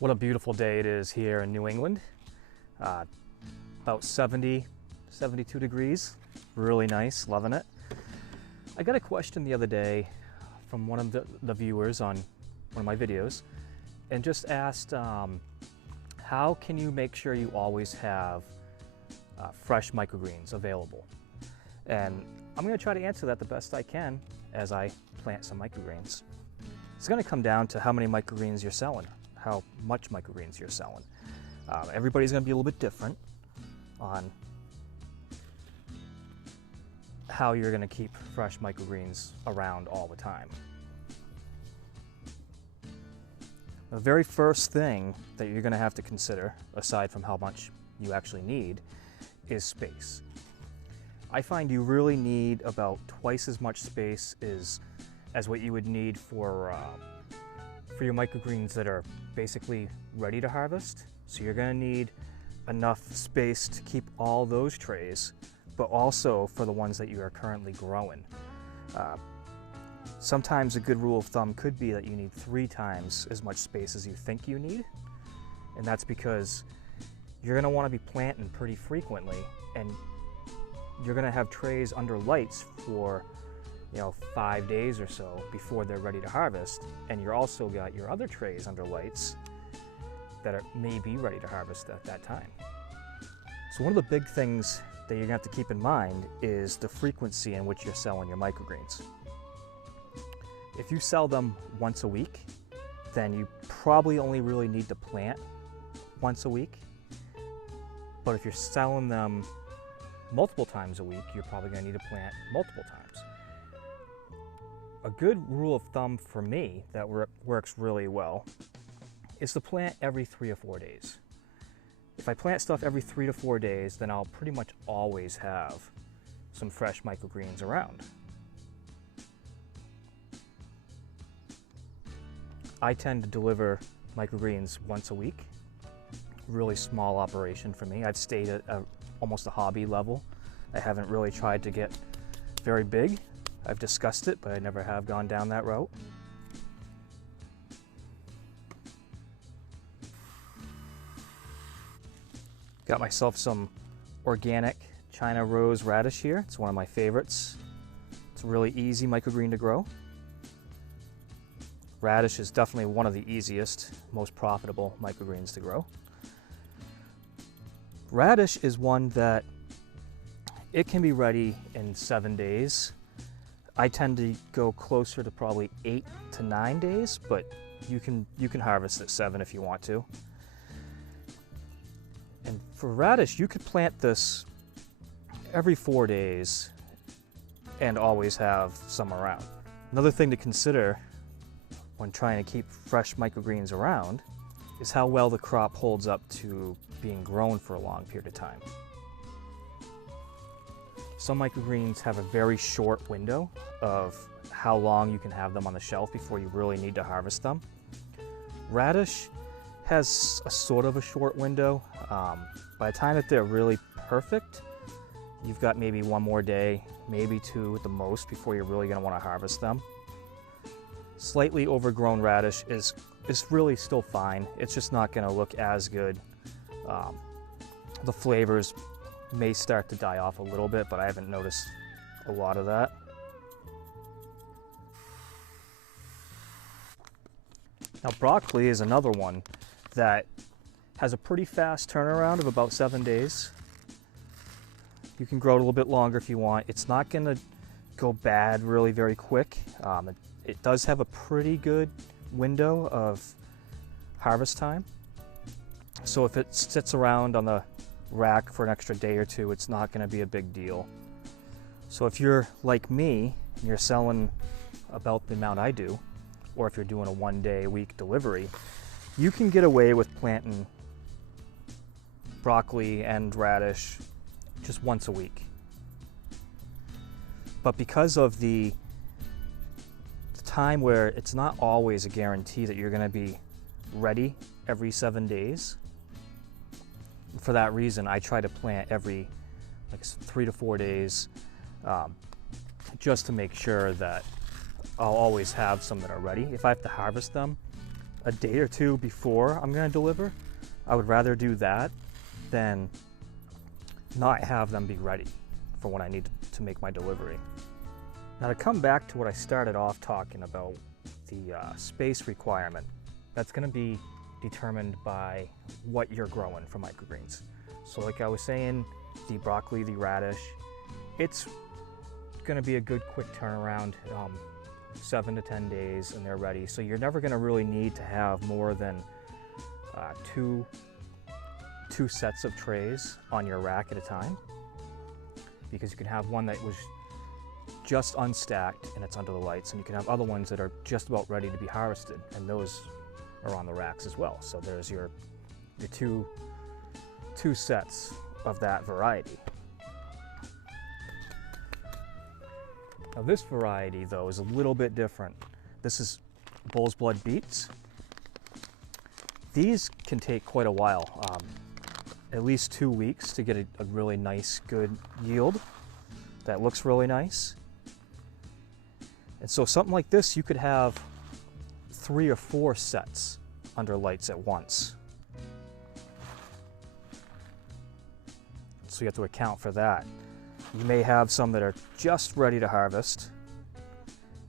What a beautiful day it is here in New England. About 70, 72 degrees. Really nice, loving it. I got a question the other day from one of the viewers on one of my videos and just asked, how can you make sure you always have fresh microgreens available? And I'm going to try to answer that the best I can as I plant some microgreens. It's going to come down to how many microgreens you're selling, how much microgreens you're selling. Everybody's going to be a little bit different on how you're going to keep fresh microgreens around all the time. The very first thing that you're going to have to consider, aside from how much you actually need, is space. I find you really need about twice as much space as what you would need for your microgreens that are basically ready to harvest. So you're going to need enough space to keep all those trays, but also for the ones that you are currently growing. Sometimes a good rule of thumb could be that you need 3 times as much space as you think you need, and that's because you're going to want to be planting pretty frequently, and you're going to have trays under lights for 5 days or so before they're ready to harvest, and you're also got your other trays under lights that may be ready to harvest at that time. So one of the big things that you're going to have to keep in mind is the frequency in which you're selling your microgreens. If you sell them once a week, then you probably only really need to plant once a week. But if you're selling them multiple times a week, you're probably going to need to plant multiple times. A good rule of thumb for me that works really well is to plant every 3 or 4 days. If I plant stuff every 3 to 4 days, then I'll pretty much always have some fresh microgreens around. I tend to deliver microgreens once a week. Really small operation for me. I've stayed at almost a hobby level. I haven't really tried to get very big. I've discussed it, but I never have gone down that route. Got myself some organic China rose radish here. It's one of my favorites. It's a really easy microgreen to grow. Radish is definitely one of the easiest, most profitable microgreens to grow. Radish is one that it can be ready in 7 days. I tend to go closer to probably 8 to 9 days, but you can harvest at 7 if you want to. And for radish, you could plant this every 4 days and always have some around. Another thing to consider when trying to keep fresh microgreens around is how well the crop holds up to being grown for a long period of time. Some microgreens have a very short window of how long you can have them on the shelf before you really need to harvest them. Radish has a sort of a short window. By the time that they're really perfect, you've got maybe 1 more day, maybe 2 at the most, before you're really going to want to harvest them. Slightly overgrown radish is really still fine. It's just not going to look as good. The flavors may start to die off a little bit, but I haven't noticed a lot of that. Now, broccoli is another one that has a pretty fast turnaround of about 7 days. You can grow it a little bit longer if you want. It's not going to go bad really very quick. It does have a pretty good window of harvest time. So if it sits around on the rack for an extra day or 2, it's not going to be a big deal. So if you're like me and you're selling about the amount I do, or if you're doing a 1-day a week delivery, you can get away with planting broccoli and radish just once a week. But because of the time where it's not always a guarantee that you're going to be ready every 7 days, for that reason I try to plant every 3 to 4 days, just to make sure that I'll always have some that are ready. If I have to harvest them, a day or two before I'm going to deliver, I would rather do that than not have them be ready for when I need to make my delivery. Now, to come back to what I started off talking about, the space requirement, that's going to be determined by what you're growing for microgreens. So like I was saying, the broccoli, the radish, it's going to be a good quick turnaround, 7 to 10 days, and they're ready. So you're never going to really need to have more than two sets of trays on your rack at a time, because you can have one that was just unstacked and it's under the lights, and you can have other ones that are just about ready to be harvested, and those are on the racks as well. So there's your two sets of that variety. Now this variety though is a little bit different. This is bull's blood beets. These can take quite a while, at least 2 weeks to get a really nice, good yield that looks really nice. And so something like this, you could have 3 or 4 sets under lights at once. So you have to account for that. You may have some that are just ready to harvest,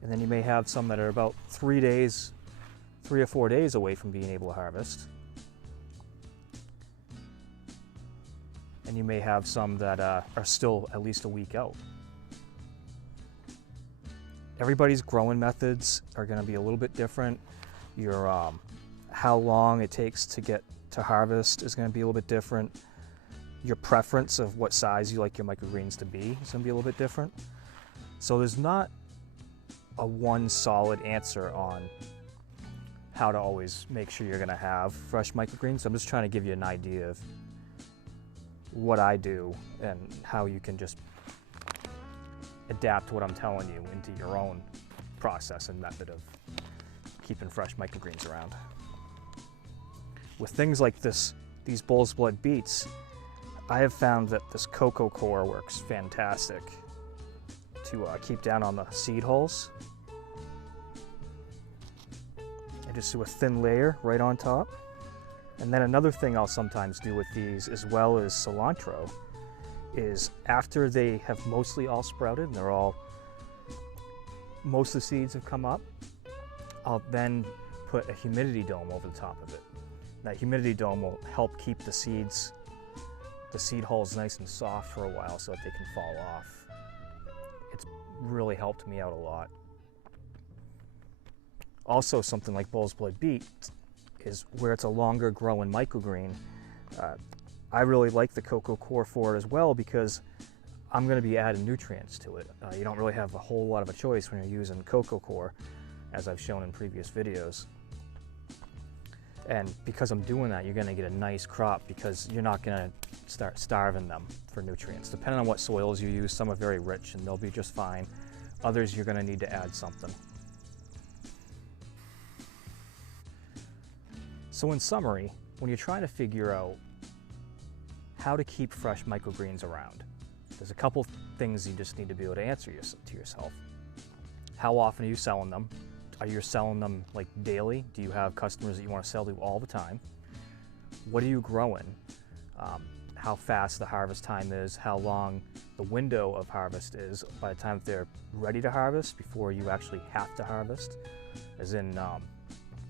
and then you may have some that are about 3 or 4 days away from being able to harvest. And you may have some that are still at least a week out. Everybody's growing methods are going to be a little bit different. Your how long it takes to get to harvest is going to be a little bit different. Your preference of what size you like your microgreens to be is going to be a little bit different. So there's not a one solid answer on how to always make sure you're going to have fresh microgreens. I'm just trying to give you an idea of what I do and how you can just adapt what I'm telling you into your own process and method of keeping fresh microgreens around. With things like these bull's blood beets, I have found that this cocoa core works fantastic to keep down on the seed holes. I just do a thin layer right on top. And then another thing I'll sometimes do with these, as well as cilantro, is after they have mostly all sprouted and most of the seeds have come up, I'll then put a humidity dome over the top of it. That humidity dome will help keep the seed holes nice and soft for a while so that they can fall off. It's really helped me out a lot. Also, something like bull's blood beet is where it's a longer growing microgreen. I really like the cocoa core for it as well, because I'm going to be adding nutrients to it. You don't really have a whole lot of a choice when you're using cocoa core, as I've shown in previous videos. And because I'm doing that, you're going to get a nice crop, because you're not going to start starving them for nutrients. Depending on what soils you use, some are very rich and they'll be just fine. Others, you're going to need to add something. So in summary, when you're trying to figure out how to keep fresh microgreens around, there's a couple things you just need to be able to answer to yourself. How often are you selling them? Are you selling them like daily? Do you have customers that you want to sell to all the time? What are you growing? How fast the harvest time is, how long the window of harvest is by the time they're ready to harvest before you actually have to harvest, as in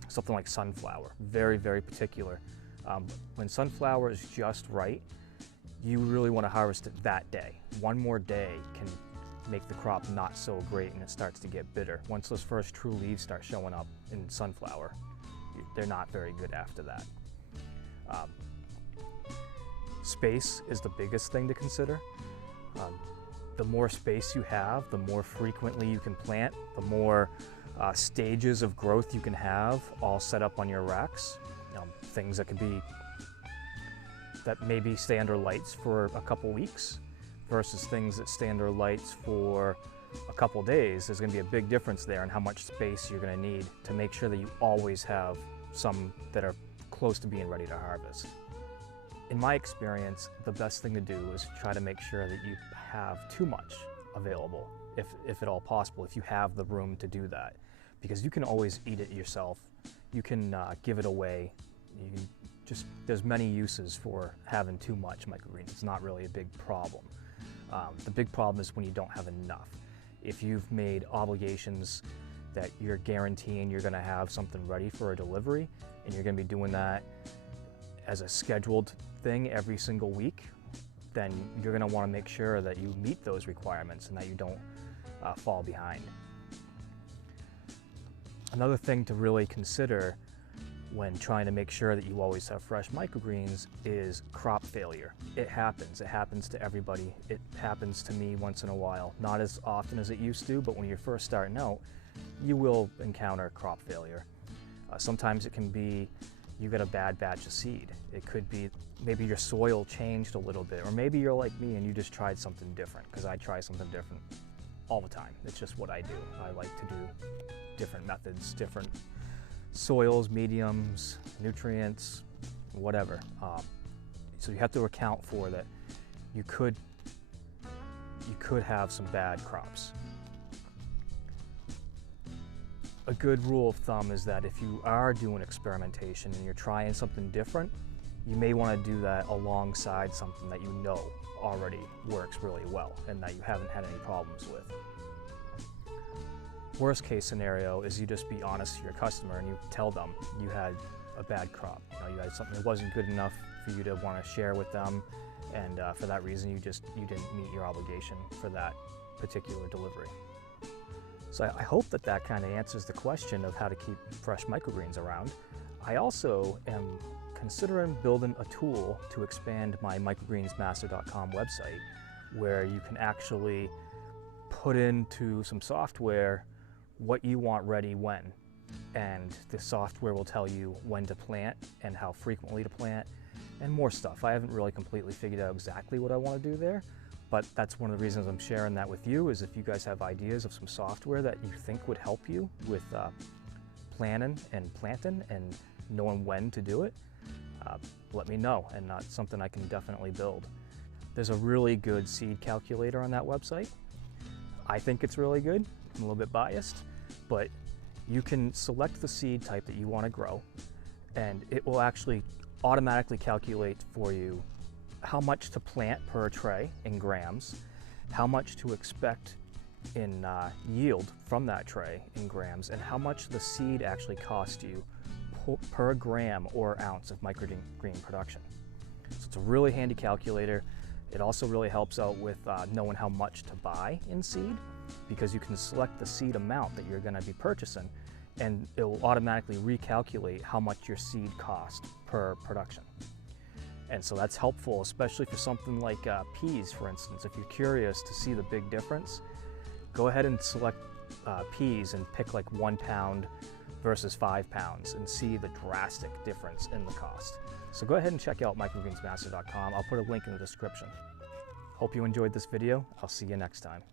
something like sunflower. Very, very particular. When sunflower is just right, you really want to harvest it that day. One more day can make the crop not so great and it starts to get bitter. Once those first true leaves start showing up in sunflower, they're not very good after that. Space is the biggest thing to consider. The more space you have, the more frequently you can plant, the more stages of growth you can have all set up on your racks. Things that maybe stay under lights for a couple weeks versus things that stay under lights for a couple days. There's going to be a big difference there in how much space you're going to need to make sure that you always have some that are close to being ready to harvest. In my experience, the best thing to do is try to make sure that you have too much available, if at all possible, if you have the room to do that. Because you can always eat it yourself. You can give it away. There's many uses for having too much microgreens. It's not really a big problem. The big problem is when you don't have enough. If you've made obligations that you're guaranteeing you're going to have something ready for a delivery, and you're going to be doing that as a scheduled thing every single week, then you're going to want to make sure that you meet those requirements and that you don't fall behind. Another thing to really consider when trying to make sure that you always have fresh microgreens is crop failure. It happens to everybody. It happens to me once in a while, not as often as it used to, but when you're first starting out, you will encounter crop failure. Sometimes it can be you got a bad batch of seed. It could be maybe your soil changed a little bit, or maybe you're like me and you just tried something different, because I try something different all the time. It's just what I do. I like to do different methods, different soils, mediums, nutrients, whatever. So you have to account for that. You could have some bad crops. A good rule of thumb is that if you are doing experimentation and you're trying something different, you may want to do that alongside something that you know already works really well and that you haven't had any problems with. Worst case scenario is you just be honest to your customer and you tell them you had a bad crop. You had something that wasn't good enough for you to want to share with them, and for that reason you didn't meet your obligation for that particular delivery. So I hope that kind of answers the question of how to keep fresh microgreens around. I also am considering building a tool to expand my microgreensmaster.com website, where you can actually put into some software what you want ready when, and the software will tell you when to plant and how frequently to plant and more stuff. I haven't really completely figured out exactly what I want to do there, but that's one of the reasons I'm sharing that with you, is if you guys have ideas of some software that you think would help you with planning and planting and knowing when to do it, let me know, and that's something I can definitely build. There's a really good seed calculator on that website. I think it's really good. I'm a little bit biased, but you can select the seed type that you want to grow, and it will actually automatically calculate for you how much to plant per tray in grams, how much to expect in yield from that tray in grams, and how much the seed actually costs you per gram or ounce of microgreen production. So it's a really handy calculator. It also really helps out with knowing how much to buy in seed, because you can select the seed amount that you're going to be purchasing, and it will automatically recalculate how much your seed cost per production. And so that's helpful, especially for something like peas, for instance. If you're curious to see the big difference, go ahead and select peas and pick like 1 pound versus 5 pounds and see the drastic difference in the cost. So go ahead and check out microgreensmaster.com. I'll put a link in the description. Hope you enjoyed this video. I'll see you next time.